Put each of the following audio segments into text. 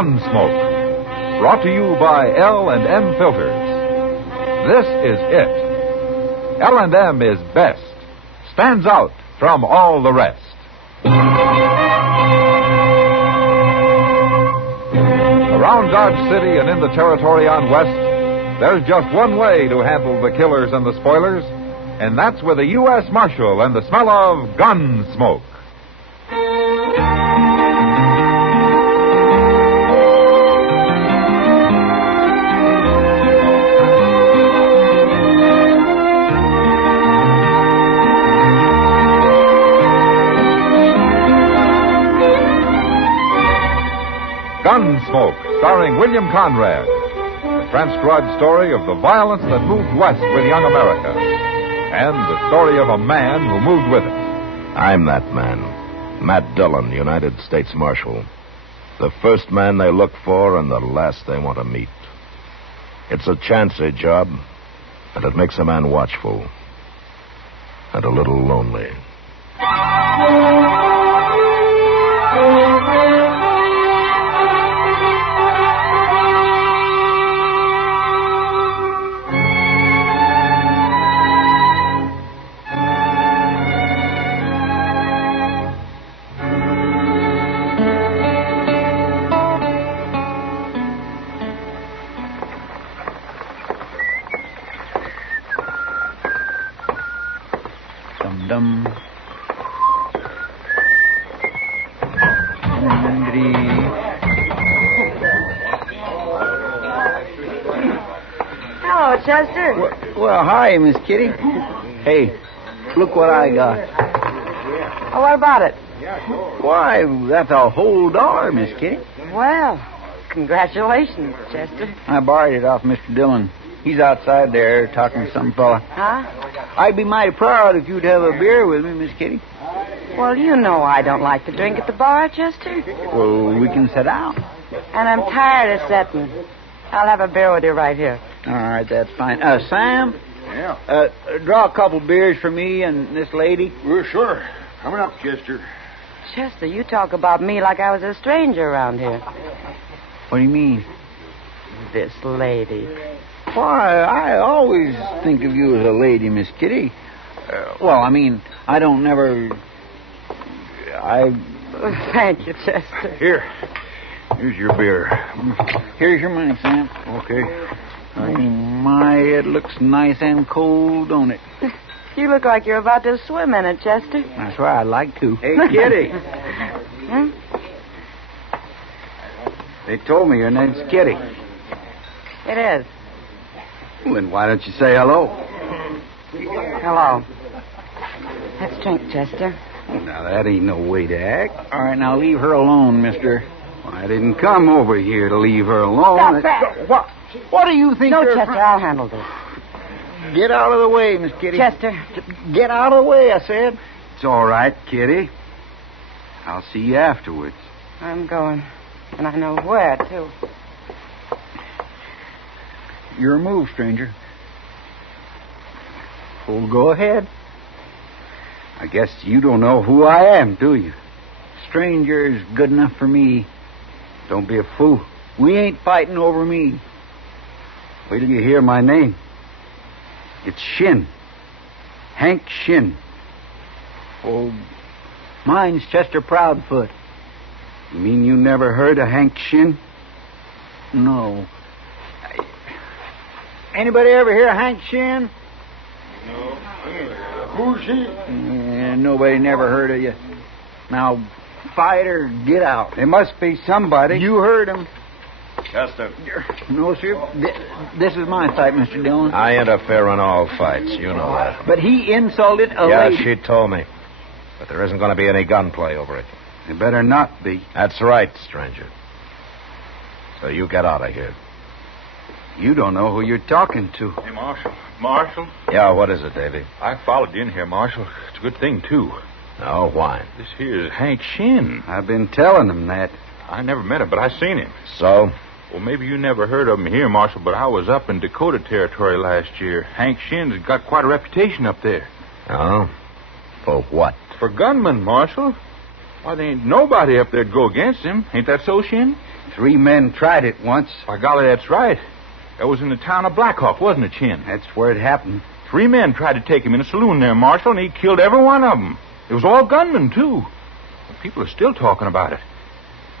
Gunsmoke. Brought to you by L&M Filters. This is it. L&M is best. Stands out from all the rest. Around Dodge City and in the territory on West, there's just one way to handle the killers and the spoilers, and that's with a U.S. Marshal and the smell of Gunsmoke. Gunsmoke, starring William Conrad. The transcribed story of the violence that moved west with young America. And the story of a man who moved with it. I'm that man. Matt Dillon, United States Marshal. The first man they look for and the last they want to meet. It's a chancy job, and it makes a man watchful. And a little lonely. Dum-dum. Hello, Chester. Well, hi, Miss Kitty. Hey, look what I got. Oh, what about it? Why, that's a whole dollar, Miss Kitty. Well, congratulations, Chester. I borrowed it off Mr. Dillon. He's outside there talking to some fella. Huh? I'd be mighty proud if you'd have a beer with me, Miss Kitty. Well, you know I don't like to drink at the bar, Chester. Well, we can sit down. And I'm tired of sitting. I'll have a beer with you right here. All right, that's fine. Sam? Yeah? Draw a couple beers for me and this lady. Well, sure. Coming up, Chester. Chester, you talk about me like I was a stranger around here. What do you mean? This lady. Why, I always think of you as a lady, Miss Kitty. Well, I mean, I don't never... Thank you, Chester. Here's your beer. Here's your money, Sam. Okay. Oh, my, it looks nice and cold, don't it? You look like you're about to swim in it, Chester. That's right, I'd like to. Hey, Kitty. Hmm? They told me your name's Kitty. It is. Well, then why don't you say hello? Hello. Let's drink, Chester. Now, that ain't no way to act. All right, now leave her alone, mister. Well, I didn't come over here to leave her alone. Stop that. What do you think? No, you're Chester, I'll handle this. Get out of the way, Miss Kitty. Chester. Get out of the way, I said. It's all right, Kitty. I'll see you afterwards. I'm going. And I know where, too. Your move, stranger. Well, go ahead. I guess you don't know who I am, do you? Stranger is good enough for me. Don't be a fool. We ain't fighting over me. Wait till you hear my name. It's Shin. Hank Shin. Oh, mine's Chester Proudfoot. You mean you never heard of Hank Shin? No. Anybody ever hear of Hank Shin? No. Who's he? Nobody never heard of you. Now, fight or get out. There must be somebody. You heard him. Chester. No, sir. This is my fight, Mr. Dillon. I interfere in all fights. You know that. But he insulted a Yeah, lady. she told me. But there isn't going to be any gunplay over it. There better not be. That's right, stranger. So you get out of here. You don't know who you're talking to. Hey, Marshal. Marshal? Yeah, what is it, Davy? I followed you in here, Marshal. It's a good thing, too. No, why? This here is Hank Shin. I've been telling them that. I never met him, but I seen him. So? Well, maybe you never heard of him here, Marshal, but I was up in Dakota Territory last year. Hank Shin's got quite a reputation up there. Oh? For what? For gunman, Marshal. Why, there ain't nobody up there'd go against him. Ain't that so, Shin? 3 men tried it once. By golly, that's right. That was in the town of Blackhawk, wasn't it, Chin? That's where it happened. 3 men tried to take him in a saloon there, Marshal, and he killed every one of them. It was all gunmen, too. People are still talking about it.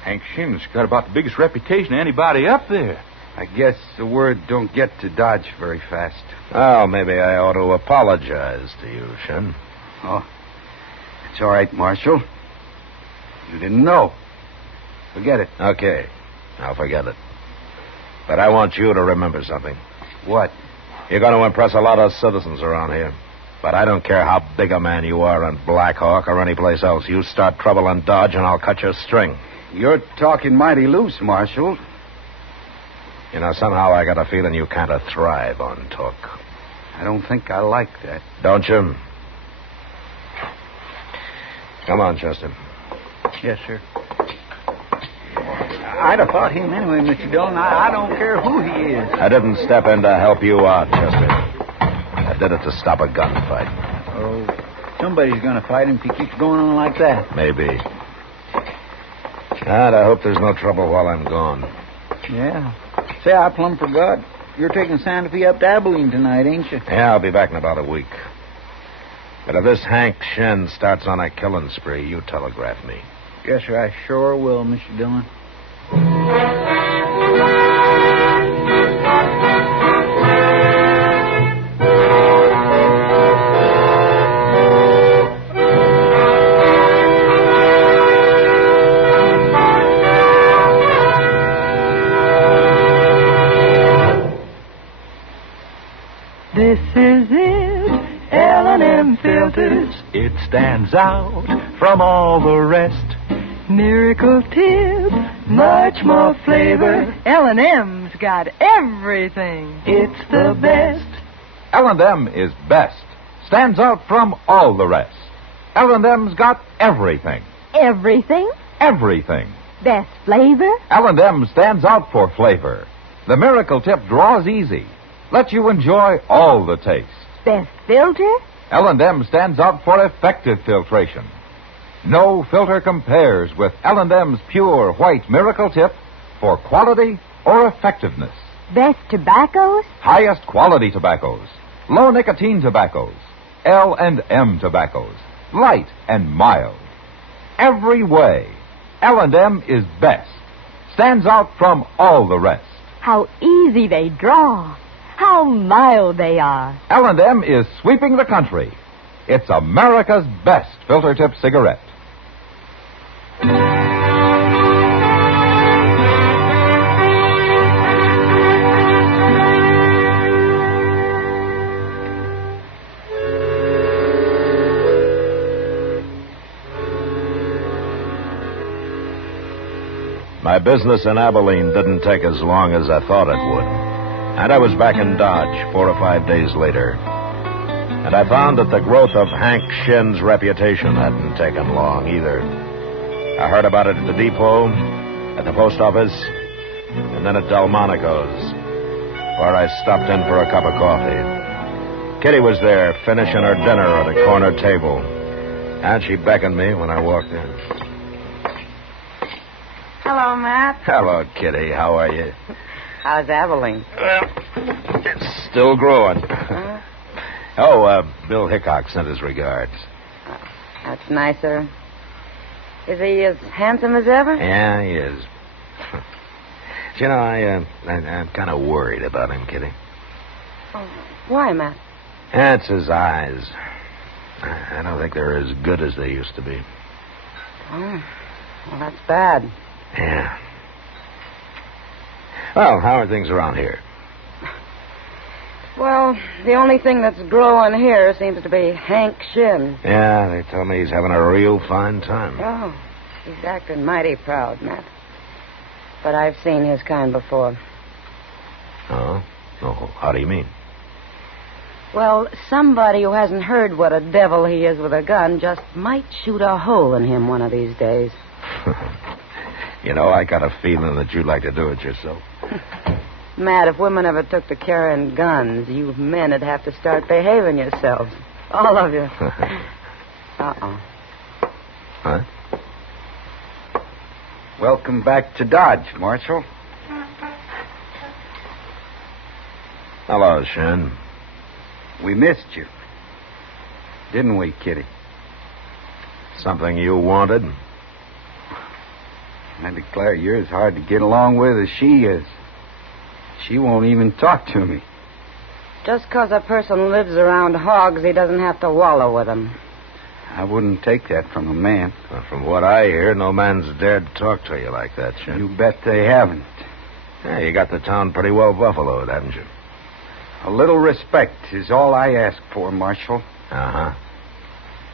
Hank Shin's got about the biggest reputation of anybody up there. I guess the word don't get to Dodge very fast. Oh, maybe I ought to apologize to you, Shin. Oh, it's all right, Marshal. You didn't know. Forget it. Okay, I'll forget it. But I want you to remember something. What? You're going to impress a lot of citizens around here. But I don't care how big a man you are in Blackhawk or anyplace else. You start trouble in Dodge and I'll cut your string. You're talking mighty loose, Marshal. You know, somehow I got a feeling you kind of thrive on talk. I don't think I like that. Don't you? Come on, Chester. Yes, sir. I'd have fought him anyway, Mr. Dillon. I don't care who he is. I didn't step in to help you out, Chester. I did it to stop a gunfight. Oh, somebody's going to fight him if he keeps going on like that. Maybe. And I hope there's no trouble while I'm gone. Yeah. Say, I plumb forgot. You're taking Santa Fe up to Abilene tonight, ain't you? Yeah, I'll be back in about a week. But if this Hank Shin starts on a killing spree, you telegraph me. Yes, sir, I sure will, Mr. Dillon. This is it, L&M Filters. It stands out from all the rest. Miracle tip, much more flavor. L&M's got everything. It's the best. L&M is best. Stands out from all the rest. L&M's got everything. Everything? Everything. Best flavor? L&M stands out for flavor. The Miracle Tip draws easy. Lets you enjoy all the taste. Best filter? L&M stands out for effective filtration. No filter compares with L&M's pure white Miracle Tip for quality or effectiveness. Best tobaccos? Highest quality tobaccos. Low nicotine tobaccos. L&M tobaccos. Light and mild. Every way, L&M is best. Stands out from all the rest. How easy they draw. How mild they are. L&M is sweeping the country. It's America's best filter tip cigarette. My business in Abilene didn't take as long as I thought it would. And I was back in Dodge 4 or 5 days later. And I found that the growth of Hank Shin's reputation hadn't taken long either. I heard about it at the depot, at the post office, and then at Delmonico's, where I stopped in for a cup of coffee. Kitty was there, finishing her dinner at a corner table. And she beckoned me when I walked in. Hello, Matt. Hello, Kitty. How are you? How's Abilene? Well, it's still growing. Bill Hickok sent his regards. That's nicer. Is he as handsome as ever? Yeah, he is. You know, I'm kind of worried about him, Kitty. Oh, why, Matt? It's his eyes. I don't think they're as good as they used to be. Oh, well, that's bad. Yeah. Well, how are things around here? Well, the only thing that's growing here seems to be Hank Shin. Yeah, they tell me he's having a real fine time. Oh, he's acting mighty proud, Matt. But I've seen his kind before. Oh? Oh, how do you mean? Well, somebody who hasn't heard what a devil he is with a gun just might shoot a hole in him one of these days. You know, I got a feeling that you'd like to do it yourself. Matt, if women ever took to carrying guns, you men would have to start behaving yourselves. All of you. Huh? Welcome back to Dodge, Marshal. Hello, Shin. We missed you. Didn't we, Kitty? Something you wanted? I declare you're as hard to get along with as she is. She won't even talk to me. Just 'cause a person lives around hogs, he doesn't have to wallow with them. I wouldn't take that from a man. Well, from what I hear, no man's dared to talk to you like that, Shin. You bet they haven't. Yeah, you got the town pretty well buffaloed, haven't you? A little respect is all I ask for, Marshal. Uh-huh.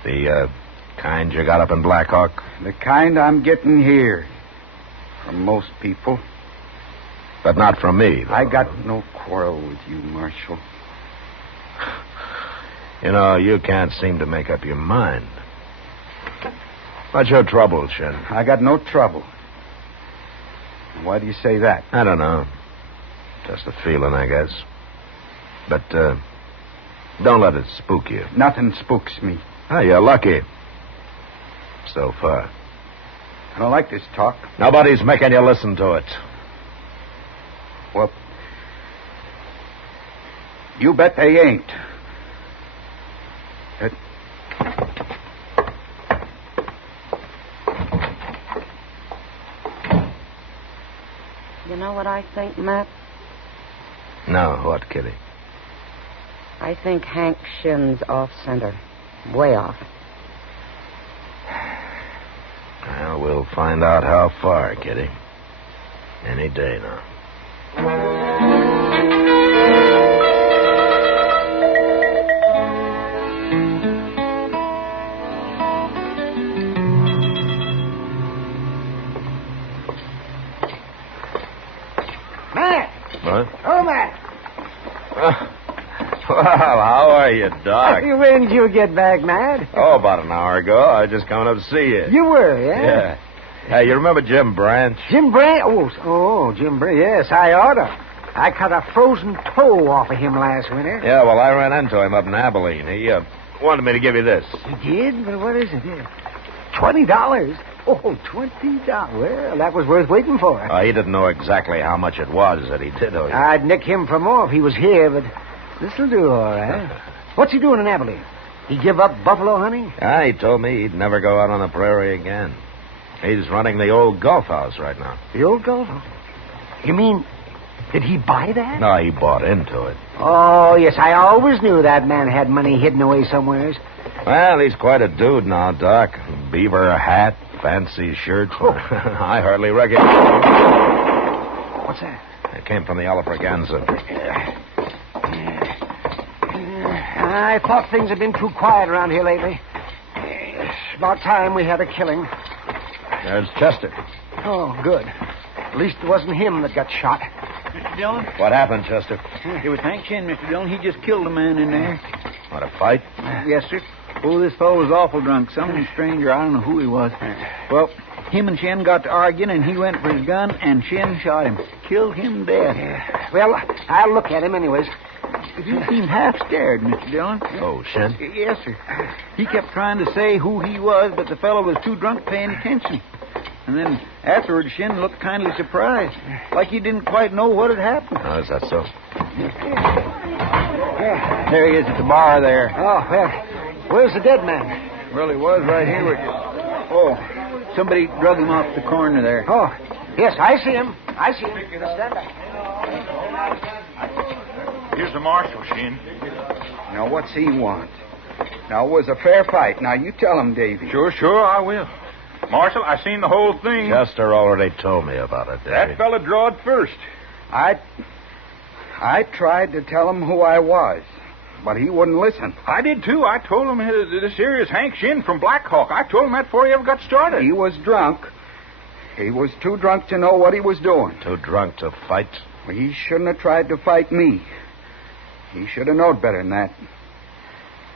The kind you got up in Blackhawk? The kind I'm getting here. From most people. But not from me, though. I got no quarrel with you, Marshal. You know, you can't seem to make up your mind. What's your trouble, Shin? I got no trouble. Why do you say that? I don't know. Just a feeling, I guess. But, don't let it spook you. Nothing spooks me. Oh, you're lucky. So far. I don't like this talk. Nobody's making you listen to it. Well, you bet they ain't. You know what I think, Matt? No, what, Kitty? I think Hank Shin's off center. Way off. Well, we'll find out how far, Kitty. Any day now. Matt! What? Oh, Matt! Well, how are you, Doc? When did you get back, Matt? Oh, about an hour ago. I was just coming up to see you. You were, yeah? Yeah. Hey, you remember Jim Branch? Jim Branch? Oh, Jim Branch. Yes, I oughta. I cut a frozen toe off of him last winter. Yeah, well, I ran into him up in Abilene. He wanted me to give you this. He did? But what is it? $20? Oh, $20. Well, that was worth waiting for. He didn't know exactly how much it was that he did owe you. I'd nick him for more if he was here, but this'll do all right. What's he doing in Abilene? He give up buffalo hunting? He told me he'd never go out on the prairie again. He's running the old golf house right now. The old golf house? You mean, did he buy that? No, he bought into it. Oh, yes, I always knew that man had money hidden away somewheres. Well, he's quite a dude now, Doc. Beaver hat, fancy shirts. Oh. I hardly recognize him. What's that? It came from the Alafraganza. I thought things had been too quiet around here lately. It's about time we had a killing. There's Chester. Oh, good. At least it wasn't him that got shot. Mr. Dillon? What happened, Chester? It was Hank Shin, Mr. Dillon. He just killed a man in there. What, a fight? Yes, sir. Oh, this fellow was awful drunk. Some stranger. I don't know who he was. Well, him and Shin got to arguing, and he went for his gun, and Shin shot him. Killed him dead. Well, I'll look at him anyways. He seemed half scared, Mr. Dillon. Oh, Shin? Yes, sir. He kept trying to say who he was, but the fellow was too drunk paying attention. And then afterwards, Shin looked kindly surprised, like he didn't quite know what had happened. Oh, is that so? Yeah. There he is at the bar there. Oh, well, where's the dead man? Well, he was right here with you. Oh, somebody drug him off the corner there. Oh, yes, I see him. I see him. Stand back. Here's the marshal, Shin. Now, what's he want? Now, it was a fair fight. Now, you tell him, Davy. Sure, I will. Marshal, I seen the whole thing. Chester already told me about it, Davy. That fella drawed first. I tried to tell him who I was, but he wouldn't listen. I did, too. I told him this here is Hank Shin from Blackhawk. I told him that before he ever got started. He was drunk. He was too drunk to know what he was doing. Too drunk to fight? He shouldn't have tried to fight me. He should have known better than that.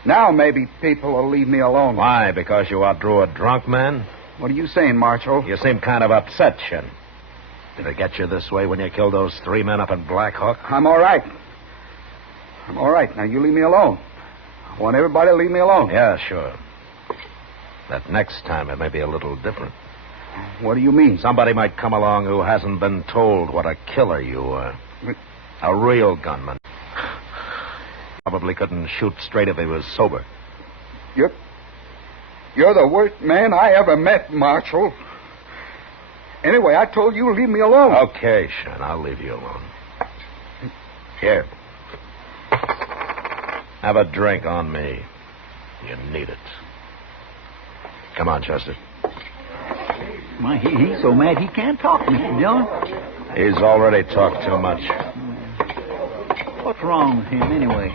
Now maybe people will leave me alone. Why? Because you outdrew a drunk man? What are you saying, Marshal? You seem kind of upset, Shin. Did it get you this way when you killed those 3 men up in Blackhawk? I'm all right. I'm all right. Now, you leave me alone. I want everybody to leave me alone. Yeah, sure. That next time it may be a little different. What do you mean? Somebody might come along who hasn't been told what a killer you are. A real gunman. Probably couldn't shoot straight if he was sober. You're the worst man I ever met, Marshal. Anyway, I told you to leave me alone. Okay, Shen, I'll leave you alone. Here. Have a drink on me. You need it. Come on, Chester. My, he's so mad he can't talk, Mr. Dillon. He's already talked too much. What's wrong with him, anyway?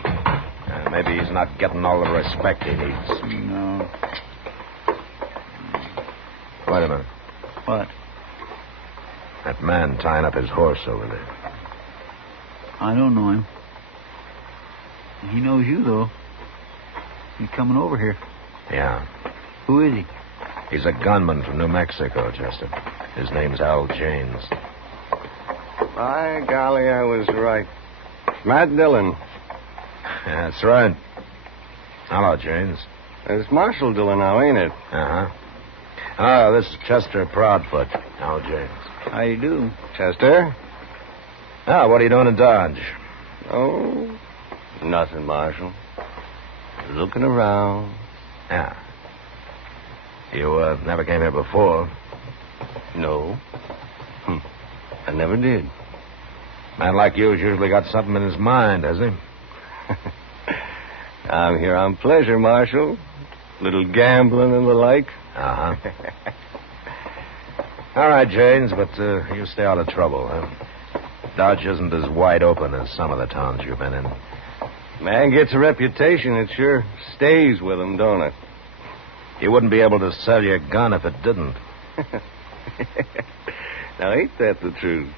Maybe he's not getting all the respect he needs. No. Wait a minute. What? That man tying up his horse over there. I don't know him. He knows you, though. He's coming over here. Yeah. Who is he? He's a gunman from New Mexico, Chester. His name's Al James. By golly, I was right. Matt Dillon. Yeah, that's right. Hello, James. It's Marshal Dillon now, ain't it? Uh-huh. Oh, this is Chester Proudfoot. Hello, James. How you do? Chester? Oh, what are you doing in Dodge? Oh, nothing, Marshal. Looking around. Yeah. You never came here before. No. I never did. Man like you's usually got something in his mind, has he? I'm here on pleasure, Marshal. Little gambling and the like. Uh-huh. All right, James, but you stay out of trouble, huh? Dodge isn't as wide open as some of the towns you've been in. Man gets a reputation, it sure stays with him, don't it? You wouldn't be able to sell your gun if it didn't. Now, ain't that the truth?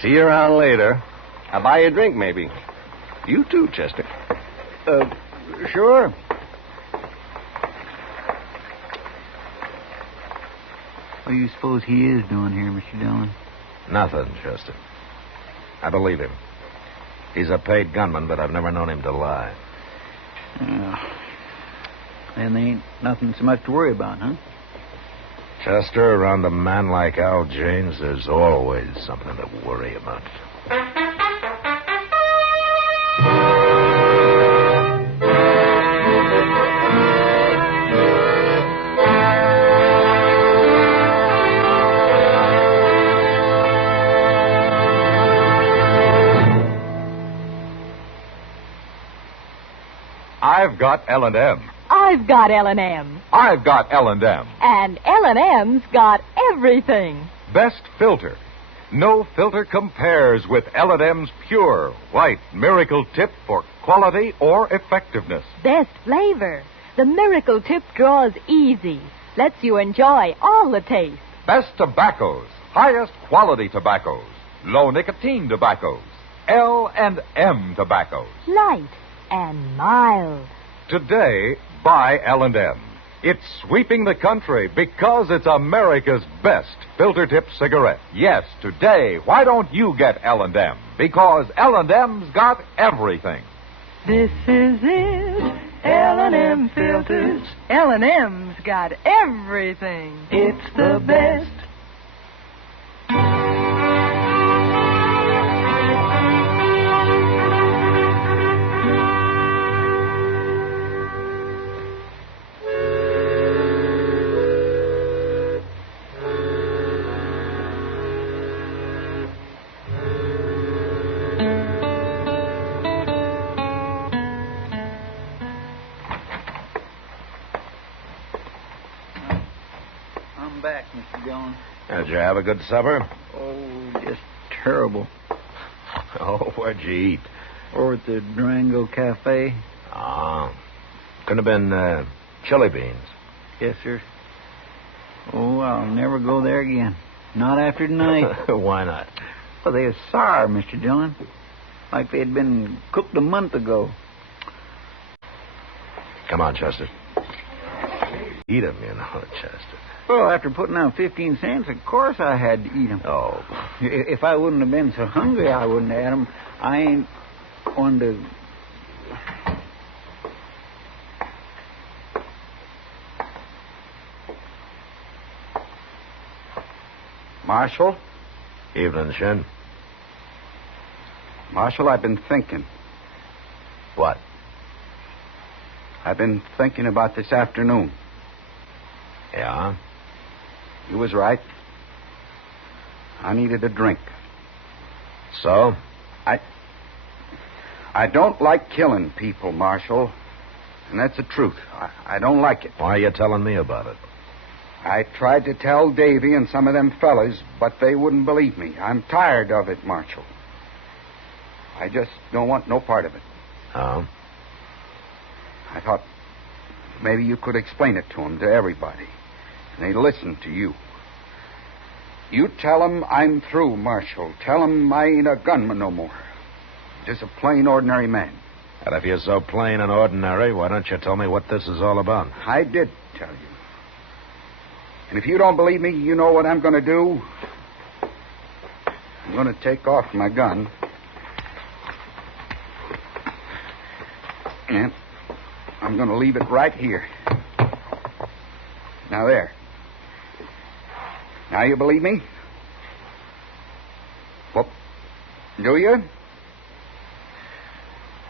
See you around later. I'll buy you a drink, maybe. You too, Chester. Sure. What do you suppose he is doing here, Mr. Dillon? Nothing, Chester. I believe him. He's a paid gunman, but I've never known him to lie. Then there ain't nothing so much to worry about, huh? Chester, around a man like Al James, there's always something to worry about. I've got L&M. I've got L&M. I've got L&M. And L&M's got everything. Best filter. No filter compares with L&M's pure, white Miracle Tip for quality or effectiveness. Best flavor. The Miracle Tip draws easy. Lets you enjoy all the taste. Best tobaccos. Highest quality tobaccos. Low nicotine tobaccos. L&M tobaccos. Light and mild. Today, buy L&M. It's sweeping the country because it's America's best filter tip cigarette. Yes, today, why don't you get L&M? Because L&M's got everything. This is it. L&M filters. L&M's got everything. It's the best. I'm back, Mr. Dillon. Did you have a good supper? Oh, just terrible. Oh, where'd you eat? Over at the Durango Cafe. Oh. Couldn't have been chili beans. Yes, sir. Oh, I'll never go there again. Not after tonight. Why not? Well, they were sour, Mr. Dillon. Like they had been cooked a month ago. Come on, Chester. Eat 'em, you know, Chester. Well, after putting out 15 cents, of course I had to eat them. Oh. If I wouldn't have been so hungry, I wouldn't have had them. I ain't one to... Marshal? Evening, Shin. Marshal, I've been thinking. What? I've been thinking about this afternoon. Yeah? You was right. I needed a drink. So? I don't like killing people, Marshal. And that's the truth. I don't like it. Why are you telling me about it? I tried to tell Davy and some of them fellas, but they wouldn't believe me. I'm tired of it, Marshal. I just don't want no part of it. Oh? I thought maybe you could explain it to them, to everybody. And they'd listen to you. You tell them I'm through, Marshal. Tell them I ain't a gunman no more. Just a plain, ordinary man. And if you're so plain and ordinary, why don't you tell me what this is all about? I did tell you. And if you don't believe me, you know what I'm going to do? I'm going to take off my gun. And I'm going to leave it right here. Now, there. Now you believe me? Well, do you?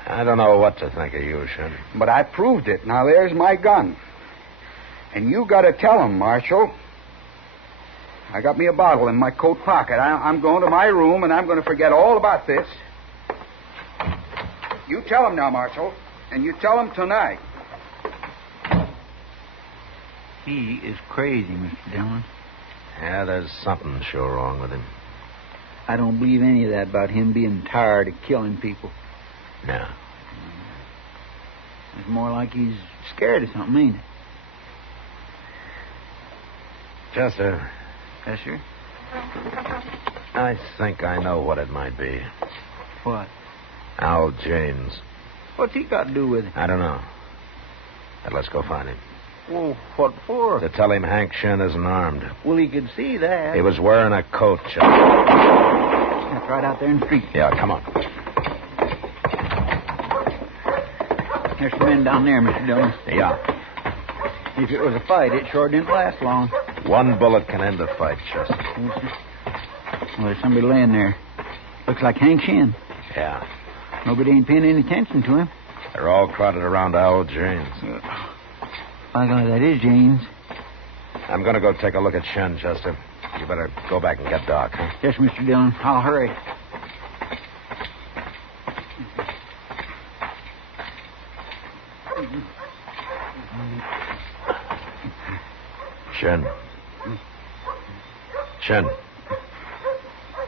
I don't know what to think of you, Shin. But I proved it. Now there's my gun. And you got to tell him, Marshal. I got me a bottle in my coat pocket. I'm going to my room, and I'm going to forget all about this. You tell him now, Marshal. And you tell him tonight. He is crazy, Mr. Dillon. Yeah, there's something sure wrong with him. I don't believe any of that about him being tired of killing people. No. It's more like he's scared of something, ain't it? Chester. Yes, sir? I think I know what it might be. What? Al James. What's he got to do with it? I don't know. But let's go find him. Well, what for? To tell him Hank Shin isn't armed. Well, he could see that. He was wearing a coat, Chester. That's right out there in the street. Yeah, come on. There's some men down there, Mr. Dillon. Yeah. If it was a fight, it sure didn't last long. One bullet can end a fight, Chester. Well, there's somebody laying there. Looks like Hank Shin. Yeah. Nobody ain't paying any attention to him. They're all crowded around Al James. By God, that is James. I'm going to go take a look at Shin, Chester. You better go back and get Doc, huh? Yes, Mr. Dillon. I'll hurry. Shin. Shin.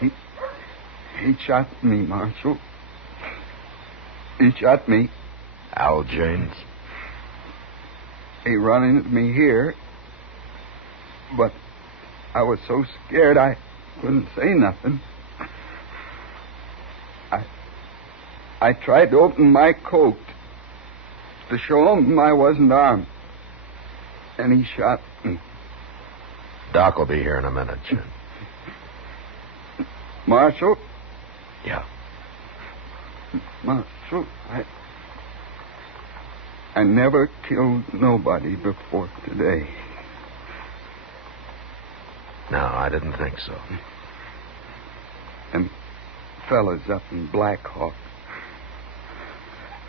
He shot me, Marshal. He shot me. Al James. He run into me here. But I was so scared I couldn't say nothing. I tried to open my coat to show him I wasn't armed. And he shot me. Doc will be here in a minute, Shin. Marshal? Yeah. Marshal, I never killed nobody before today. No, I didn't think so. Them fellas up in Blackhawk,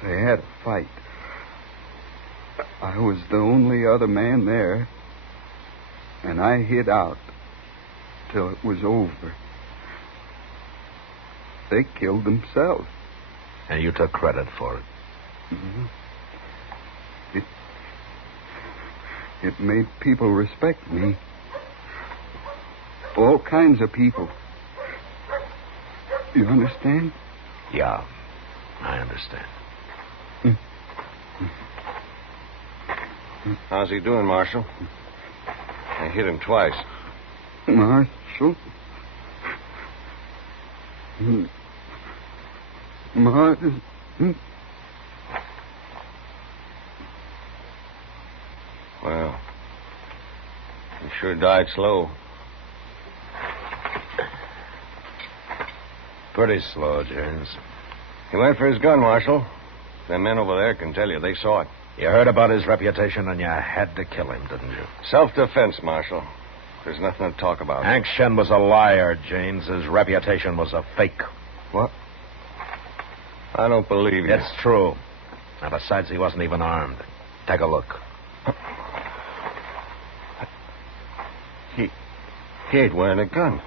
they had a fight. I was the only other man there, and I hid out till it was over. They killed themselves. And you took credit for it. Mm-hmm. It made people respect me. All kinds of people. You understand? Yeah, I understand. How's he doing, Marshal? I hit him twice. Marshal? Well, he sure died slow. Pretty slow, James. He went for his gun, Marshal. Them men over there can tell you. They saw it. You heard about his reputation and you had to kill him, didn't you? Self-defense, Marshal. There's nothing to talk about. Hank Shen was a liar, James. His reputation was a fake. What? I don't believe you. It's true. And besides, he wasn't even armed. Take a look. He ain't wearing a gun.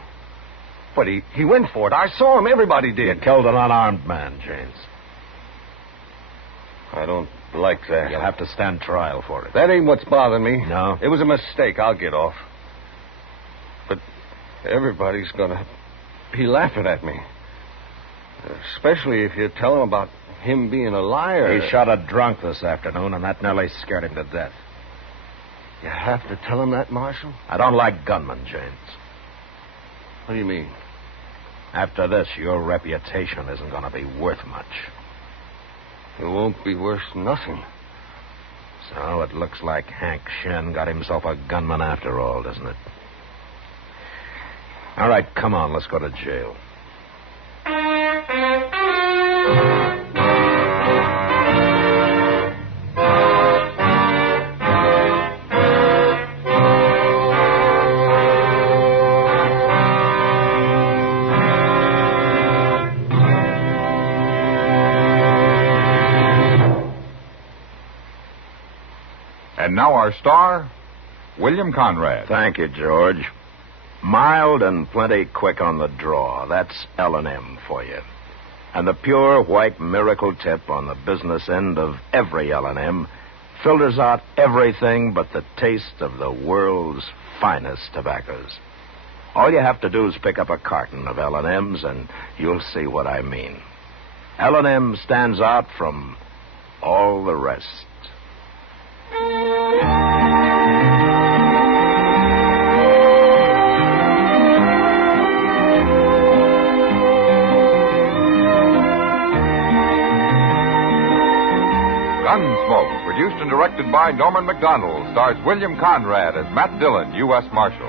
But he went for it. I saw him. Everybody did. You killed an unarmed man, James. I don't like that. You'll have to stand trial for it. That ain't what's bothering me. No? It was a mistake. I'll get off. But everybody's gonna be laughing at me. Especially if you tell them about him being a liar. He shot a drunk this afternoon, and that nearly scared him to death. You have to tell him that, Marshal? I don't like gunmen, James. What do you mean? After this, your reputation isn't going to be worth much. It won't be worth nothing. So it looks like Hank Shen got himself a gunman after all, doesn't it? All right, come on, let's go to jail. And now our star, William Conrad. Thank you, George. Mild and plenty quick on the draw. That's L&M for you. And the pure white miracle tip on the business end of every L&M filters out everything but the taste of the world's finest tobaccos. All you have to do is pick up a carton of L&Ms and you'll see what I mean. L&M stands out from all the rest. Gunsmoke, produced and directed by Norman MacDonnell, stars William Conrad as Matt Dillon, U.S. Marshal.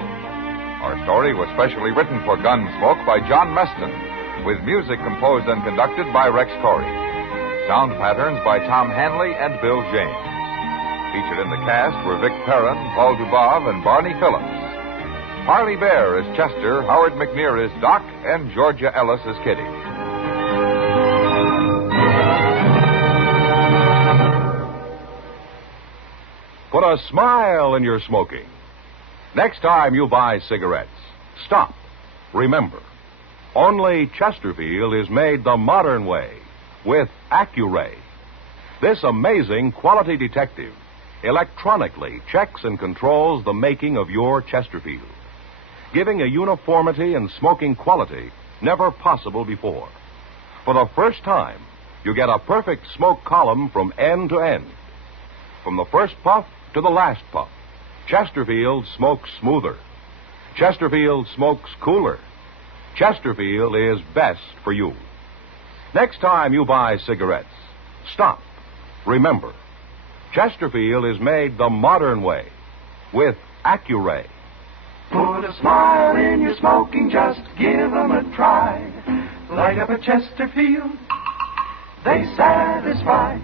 Our story was specially written for Gunsmoke by John Meston, with music composed and conducted by Rex Corey. Sound patterns by Tom Hanley and Bill James. Featured in the cast were Vic Perrin, Paul Dubov, and Barney Phillips. Parley Baer is Chester, Howard McNear is Doc, and Georgia Ellis is Kitty. Put a smile in your smoking. Next time you buy cigarettes, stop. Remember, only Chesterfield is made the modern way with Accuray. This amazing quality detective electronically checks and controls the making of your Chesterfield, giving a uniformity and smoking quality never possible before. For the first time, you get a perfect smoke column from end to end. From the first puff to the last puff, Chesterfield smokes smoother. Chesterfield smokes cooler. Chesterfield is best for you. Next time you buy cigarettes, stop. Remember, Chesterfield is made the modern way with Accuray. Put a smile in your smoking, just give 'em a try. Light up a Chesterfield, they satisfy.